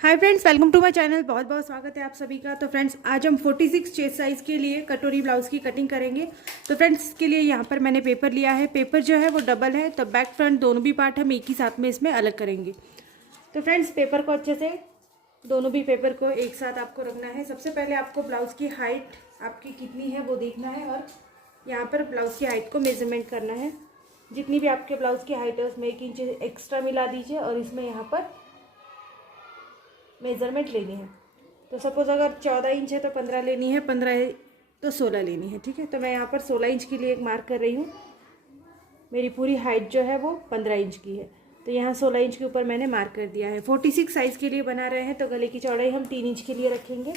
Hi friends, welcome to my channel. बहुत बहुत स्वागत है आप सभी का। तो फ्रेंड्स, आज हम 46 चेस्ट साइज़ के लिए कटोरी ब्लाउज़ की कटिंग करेंगे। तो फ्रेंड्स, इसके लिए यहाँ पर मैंने पेपर लिया है। पेपर जो है वो डबल है, तो बैक फ्रंट दोनों भी पार्ट हम एक ही साथ में इसमें अलग करेंगे। तो फ्रेंड्स, पेपर को अच्छे से दोनों भी पेपर को एक साथ आपको रखना है। सबसे पहले आपको ब्लाउज़ की हाइट आपकी कितनी है वो देखना है और यहाँ पर ब्लाउज़ की हाइट को मेजरमेंट करना है। जितनी भी आपके ब्लाउज़ की हाइट है उसमें 1 इंच एक्स्ट्रा मिला दीजिए और इसमें यहाँ पर मेज़रमेंट लेनी है। तो सपोज़ अगर 14 इंच है तो 15 लेनी है, 15 है तो 16 लेनी है। ठीक है, तो मैं यहाँ पर 16 इंच के लिए एक मार्क कर रही हूँ। मेरी पूरी हाइट जो है वो 15 इंच की है, तो यहाँ 16 इंच के ऊपर मैंने मार्क कर दिया है। 46 साइज़ के लिए बना रहे हैं तो गले की चौड़ाई हम 3 इंच के लिए रखेंगे।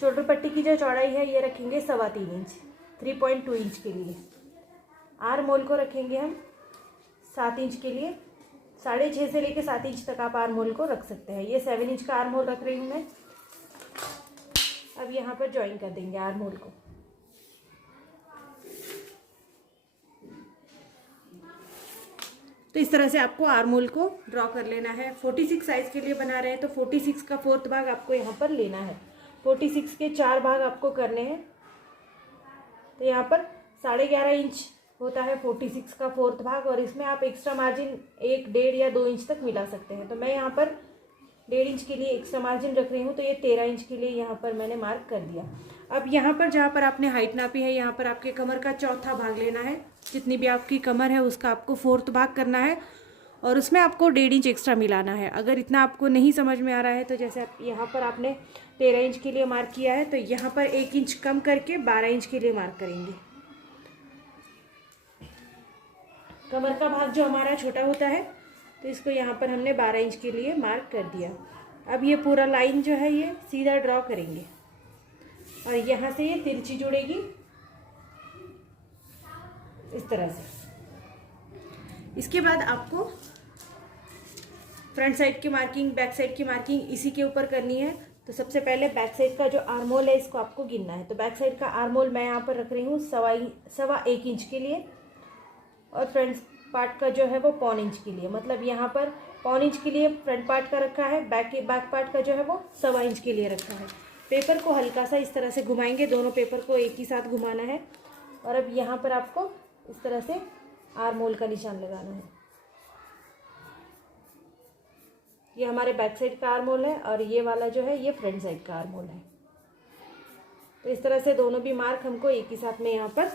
शोल्डर पट्टी की जो चौड़ाई है ये रखेंगे 3.25 इंच, 3.2 इंच के लिए। आर्म होल को रखेंगे हम 7 इंच के लिए। 6.5 से लेकर 7 इंच तक आप आर्म होल को रख सकते हैं। ये 7 इंच का आर्म होल रख रही हूँ मैं। अब यहाँ पर ज्वाइन कर देंगे आर्म होल को। तो इस तरह से आपको आर्म होल को ड्रॉ कर लेना है। 46 साइज के लिए बना रहे हैं तो 46 का 4th भाग आपको यहाँ पर लेना है। 46 के 4 भाग आपको करने हैं। तो यहाँ पर 11.5 इंच होता है 46 का 4th भाग, और इसमें आप एक्स्ट्रा मार्जिन 1, 1.5 या 2 इंच तक मिला सकते हैं। तो मैं यहाँ पर 1.5 इंच के लिए एक्स्ट्रा मार्जिन रख रही हूँ, तो ये 13 इंच के लिए यहाँ पर मैंने मार्क कर दिया। अब यहाँ पर जहाँ पर आपने हाइट नापी है, यहाँ पर आपके कमर का 4था भाग लेना है। जितनी भी आपकी कमर है उसका आपको 4th भाग करना है और उसमें आपको 1.5 इंच एक्स्ट्रा मिलाना है। अगर इतना आपको नहीं समझ में आ रहा है तो जैसे यहाँ पर आपने 13 इंच के लिए मार्क किया है, तो यहाँ पर 1 इंच कम करके 12 इंच के लिए मार्क करेंगे। कमर का भाग जो हमारा छोटा होता है तो इसको यहाँ पर हमने 12 इंच के लिए मार्क कर दिया। अब ये पूरा लाइन जो है ये सीधा ड्रॉ करेंगे और यहाँ से ये तिरछी जुड़ेगी इस तरह से। इसके बाद आपको फ्रंट साइड की मार्किंग, बैक साइड की मार्किंग इसी के ऊपर करनी है। तो सबसे पहले बैक साइड का जो आर्म होल है इसको आपको गिनना है। तो बैक साइड का आर्म होल मैं यहाँ पर रख रही हूँ 1.25 इंच के लिए, और फ्रंट पार्ट का जो है वो 1.25 इंच के लिए। मतलब यहाँ पर 1.25 इंच के लिए फ्रंट पार्ट का रखा है, बैक पार्ट का जो है वो 1.25 इंच के लिए रखा है। पेपर को हल्का सा इस तरह से घुमाएंगे, दोनों पेपर को एक ही साथ घुमाना है। और अब यहाँ पर आपको इस तरह से आर्म होल का निशान लगाना है। ये हमारे बैक साइड का आर्म होल है और ये वाला जो है ये फ्रंट साइड का आर्म होल है। तो इस तरह से दोनों भी मार्क हमको एक ही साथ में यहाँ पर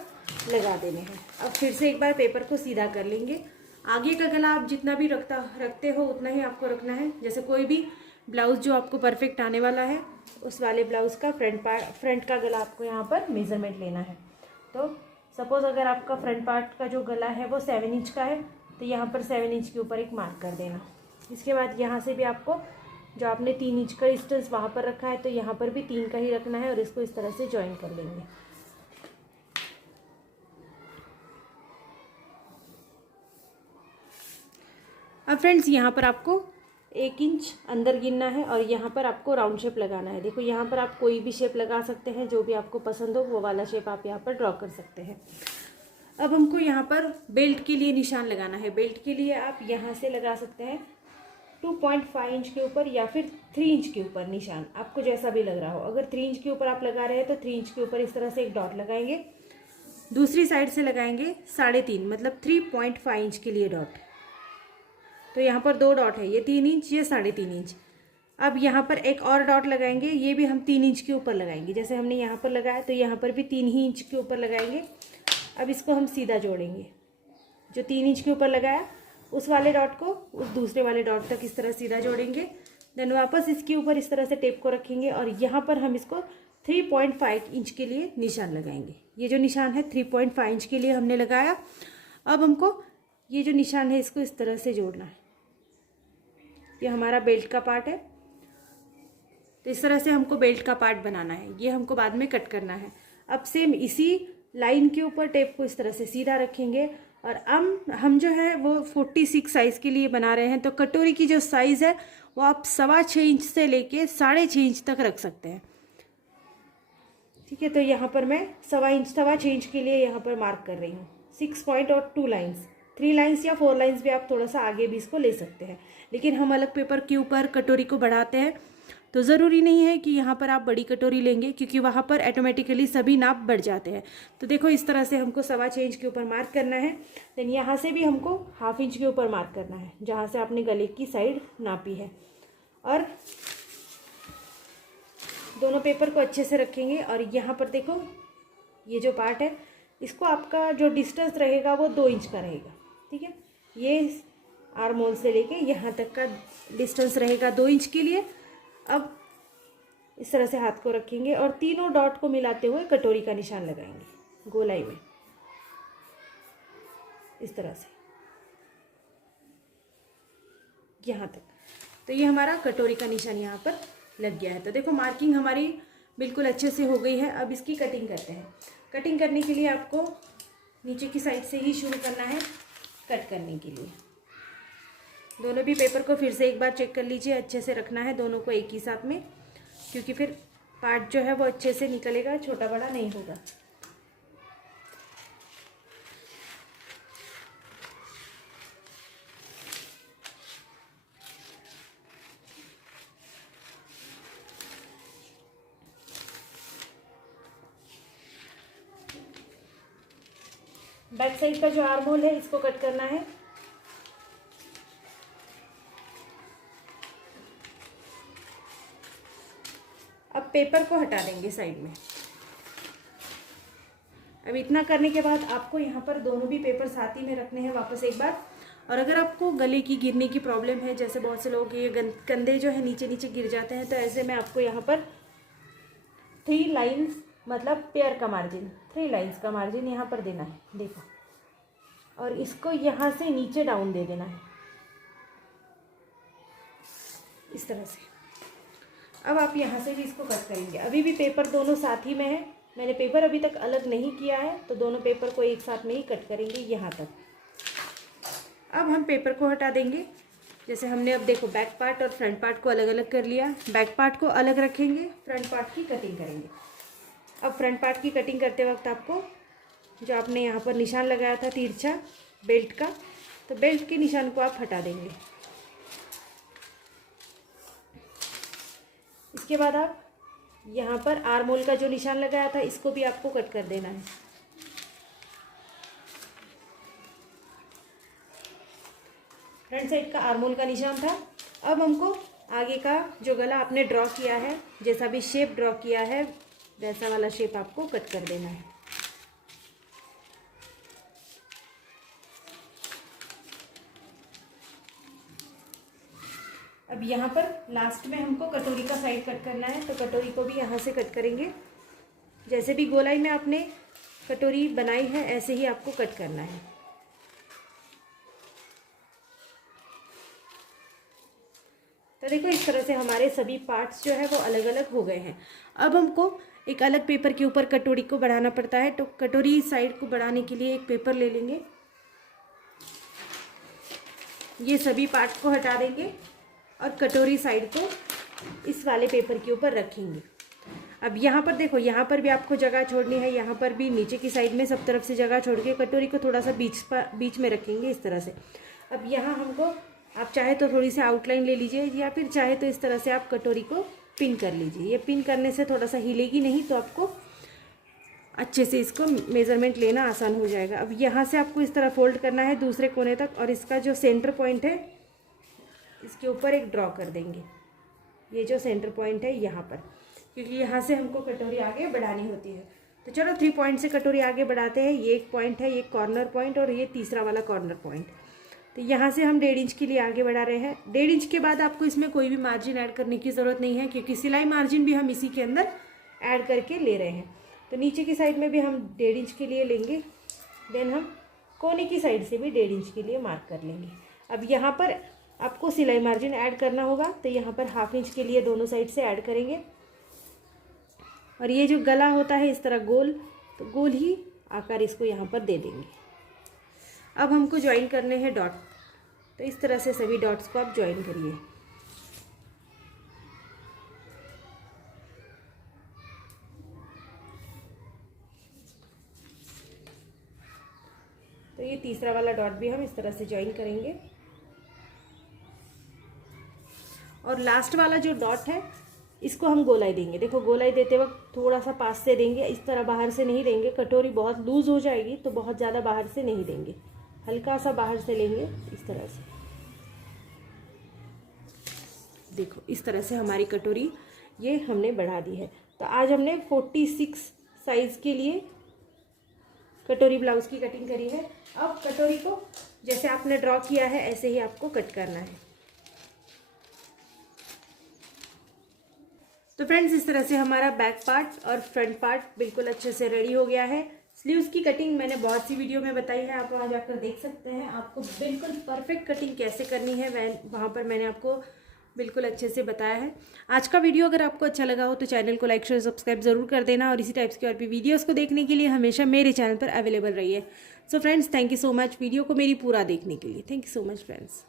लगा देने हैं। अब फिर से एक बार पेपर को सीधा कर लेंगे। आगे का गला आप जितना भी रखते हो उतना ही आपको रखना है। जैसे कोई भी ब्लाउज़ जो आपको परफेक्ट आने वाला है उस वाले ब्लाउज़ का फ्रंट का गला आपको यहाँ पर मेज़रमेंट लेना है। तो सपोज़ अगर आपका फ्रंट पार्ट का जो गला है वो 7 इंच का है तो यहाँ पर 7 इंच के ऊपर एक मार्क कर देना। इसके बाद यहाँ से भी आपको जो आपने 3 इंच का डिस्टेंस वहाँ पर रखा है तो यहाँ पर भी 3 का ही रखना है और इसको इस तरह से ज्वाइन कर लेंगे। अब फ्रेंड्स, यहाँ पर आपको 1 इंच अंदर गिनना है और यहाँ पर आपको राउंड शेप लगाना है। देखो यहाँ पर आप कोई भी शेप लगा सकते हैं, जो भी आपको पसंद हो वो वाला शेप आप यहाँ पर ड्रॉ कर सकते हैं। अब हमको यहाँ पर बेल्ट के लिए निशान लगाना है। बेल्ट के लिए आप यहाँ से लगा सकते हैं 2.5 इंच के ऊपर या फिर 3 इंच के ऊपर निशान, आपको जैसा भी लग रहा हो। अगर 3 इंच के ऊपर आप लगा रहे हैं तो 3 इंच के ऊपर इस तरह से एक डॉट लगाएंगे। दूसरी साइड से लगाएंगे 3.5, मतलब 3.5 इंच के लिए डॉट। तो यहाँ पर 2 डॉट है, ये 3 इंच, ये 3.5 इंच। अब यहाँ पर एक और डॉट लगाएंगे, ये भी हम 3 इंच के ऊपर लगाएंगे। जैसे हमने यहाँ पर लगाया तो यहाँ पर भी 3 ही इंच के ऊपर लगाएंगे। अब इसको हम सीधा जोड़ेंगे। जो 3 इंच के ऊपर लगाया उस वाले डॉट को उस दूसरे वाले डॉट तक इस तरह सीधा जोड़ेंगे। देन वापस इसके ऊपर इस तरह से टेप को रखेंगे और यहाँ पर हम इसको 3.5 इंच के लिए निशान लगाएंगे। ये जो निशान है 3.5 इंच के लिए हमने लगाया। अब हमको ये जो निशान है इसको इस तरह से जोड़ना है। ये हमारा बेल्ट का पार्ट है, तो इस तरह से हमको बेल्ट का पार्ट बनाना है। ये हमको बाद में कट करना है। अब सेम इसी लाइन के ऊपर टेप को इस तरह से सीधा रखेंगे और हम जो है वो 46 साइज़ के लिए बना रहे हैं। तो कटोरी की जो साइज़ है वो आप 6.25 इंच से लेके 6.5 इंच तक रख सकते हैं। ठीक है, तो यहाँ पर मैं 6.25 इंच के लिए यहाँ पर मार्क कर रही हूँ 6 पॉइंट और 2 लाइन्स। 3 लाइन्स या 4 लाइन्स भी आप थोड़ा सा आगे भी इसको ले सकते हैं। लेकिन हम अलग पेपर के ऊपर कटोरी को बढ़ाते हैं तो ज़रूरी नहीं है कि यहाँ पर आप बड़ी कटोरी लेंगे, क्योंकि वहाँ पर ऑटोमेटिकली सभी नाप बढ़ जाते हैं। तो देखो इस तरह से हमको 1.25 इंच के ऊपर मार्क करना है। देन यहाँ से भी हमको 1/2 इंच के ऊपर मार्क करना है, जहाँ से आपने गले की साइड नापी है। और दोनों पेपर को अच्छे से रखेंगे। और यहाँ पर देखो ये जो पार्ट है, इसको आपका जो डिस्टेंस रहेगा वो 2 इंच का रहेगा, ठीक है। ये आर्म होल से लेके यहाँ तक का डिस्टेंस रहेगा 2 इंच के लिए। अब इस तरह से हाथ को रखेंगे और तीनों डॉट को मिलाते हुए कटोरी का निशान लगाएंगे गोलाई में, इस तरह से यहाँ तक। तो ये हमारा कटोरी का निशान यहाँ पर लग गया है। तो देखो मार्किंग हमारी बिल्कुल अच्छे से हो गई है। अब इसकी कटिंग करते हैं। कटिंग करने के लिए आपको नीचे की साइड से ही शुरू करना है कट करने के लिए। दोनों भी पेपर को फिर से एक बार चेक कर लीजिए, अच्छे से रखना है दोनों को एक ही साथ में, क्योंकि फिर पार्ट जो है वो अच्छे से निकलेगा, छोटा बड़ा नहीं होगा। बैक साइड का जो आर्म होल है इसको कट करना है। अब पेपर को हटा देंगे साइड में। अब इतना करने के बाद आपको यहाँ पर दोनों भी पेपर साथ ही में रखने हैं वापस एक बार। और अगर आपको गले की गिरने की प्रॉब्लम है, जैसे बहुत से लोग ये कंधे जो है नीचे नीचे गिर जाते हैं, तो ऐसे में आपको यहाँ पर 3 लाइन्स मतलब पेयर का मार्जिन, 3 लाइन्स का मार्जिन यहाँ पर देना है, देखो। और इसको यहाँ से नीचे डाउन दे देना है इस तरह से। अब आप यहाँ से भी इसको कट करेंगे। अभी भी पेपर दोनों साथ ही में है, मैंने पेपर अभी तक अलग नहीं किया है, तो दोनों पेपर को एक साथ में ही कट करेंगे यहाँ तक। अब हम पेपर को हटा देंगे। जैसे हमने अब देखो बैक पार्ट और फ्रंट पार्ट को अलग अलग कर लिया। बैक पार्ट को अलग रखेंगे, फ्रंट पार्ट की कटिंग करेंगे। अब फ्रंट पार्ट की कटिंग करते वक्त आपको जो आपने यहाँ पर निशान लगाया था तिरछा बेल्ट का, तो बेल्ट के निशान को आप हटा देंगे। इसके बाद आप यहाँ पर आर्म होल का जो निशान लगाया था इसको भी आपको कट कर देना है। फ्रंट साइड का आर्म होल का निशान था। अब हमको आगे का जो गला आपने ड्रॉ किया है, जैसा भी शेप ड्रॉ किया है वैसा वाला शेप आपको कट कर देना है। अब यहाँ पर लास्ट में हमको कटोरी का साइड कट करना है, तो कटोरी को भी यहाँ से कट करेंगे। जैसे भी गोलाई में आपने कटोरी बनाई है ऐसे ही आपको कट करना है। तो देखो इस तरह से हमारे सभी पार्ट्स जो है वो अलग अलग हो गए हैं। अब हमको एक अलग पेपर के ऊपर कटोरी को बढ़ाना पड़ता है, तो कटोरी साइड को बढ़ाने के लिए एक पेपर ले लेंगे। ये सभी पार्ट को हटा देंगे और कटोरी साइड को इस वाले पेपर के ऊपर रखेंगे। अब यहाँ पर देखो, यहाँ पर भी आपको जगह छोड़नी है, यहाँ पर भी नीचे की साइड में सब तरफ से जगह छोड़ के कटोरी को थोड़ा सा बीच में रखेंगे इस तरह से। अब यहाँ हमको आप चाहे तो थोड़ी सी आउटलाइन ले लीजिए, या फिर चाहे तो इस तरह से आप कटोरी को पिन कर लीजिए। ये पिन करने से थोड़ा सा हिलेगी नहीं, तो आपको अच्छे से इसको मेज़रमेंट लेना आसान हो जाएगा। अब यहाँ से आपको इस तरह फोल्ड करना है दूसरे कोने तक, और इसका जो सेंटर पॉइंट है इसके ऊपर एक ड्रॉ कर देंगे। ये जो सेंटर पॉइंट है यहाँ पर, क्योंकि यहाँ से हमको कटोरी आगे बढ़ानी होती है। तो चलो 3 पॉइंट से कटोरी आगे बढ़ाते हैं। ये एक पॉइंट है, ये कॉर्नर पॉइंट, और ये तीसरा वाला कॉर्नर पॉइंट। तो यहाँ से हम 1.5 इंच के लिए आगे बढ़ा रहे हैं। 1.5 इंच के बाद आपको इसमें कोई भी मार्जिन ऐड करने की ज़रूरत नहीं है, क्योंकि सिलाई मार्जिन भी हम इसी के अंदर ऐड करके ले रहे हैं। तो नीचे की साइड में भी हम 1.5 इंच के लिए लेंगे। देन हम कोने की साइड से भी 1.5 इंच के लिए मार्क कर लेंगे। अब यहाँ पर आपको सिलाई मार्जिन ऐड करना होगा, तो यहाँ पर 1/2 इंच के लिए दोनों साइड से ऐड करेंगे। और ये जो गला होता है इस तरह गोल, तो गोल ही आकार इसको यहाँ पर दे देंगे। अब हमको ज्वाइन करने हैं डॉट, तो इस तरह से सभी डॉट्स को आप ज्वाइन करिए। तो ये तीसरा वाला डॉट भी हम इस तरह से ज्वाइन करेंगे। और लास्ट वाला जो डॉट है इसको हम गोलाई देंगे। देखो गोलाई देते वक्त थोड़ा सा पास से देंगे, इस तरह बाहर से नहीं देंगे, कटोरी बहुत लूज़ हो जाएगी तो बहुत ज़्यादा बाहर से नहीं देंगे, हल्का सा बाहर से लेंगे इस तरह से। देखो इस तरह से हमारी कटोरी ये हमने बढ़ा दी है। तो आज हमने 46 साइज़ के लिए कटोरी ब्लाउज़ की कटिंग करी है। अब कटोरी को जैसे आपने ड्रॉ किया है ऐसे ही आपको कट करना है। तो फ्रेंड्स इस तरह से हमारा बैक पार्ट और फ्रंट पार्ट बिल्कुल अच्छे से रेडी हो गया है। स्लीव्स की कटिंग मैंने बहुत सी वीडियो में बताई है, आप वहाँ जाकर देख सकते हैं। आपको बिल्कुल परफेक्ट कटिंग कैसे करनी है वहाँ पर मैंने आपको बिल्कुल अच्छे से बताया है। आज का वीडियो अगर आपको अच्छा लगा हो तो चैनल को लाइक शेयर सब्सक्राइब जरूर कर देना, और इसी टाइप्स की और भी वीडियोस को देखने के लिए हमेशा मेरे चैनल पर अवेलेबल रहिए। So friends thank you so much video को मेरी पूरा देखने के लिए। Thank you so much friends.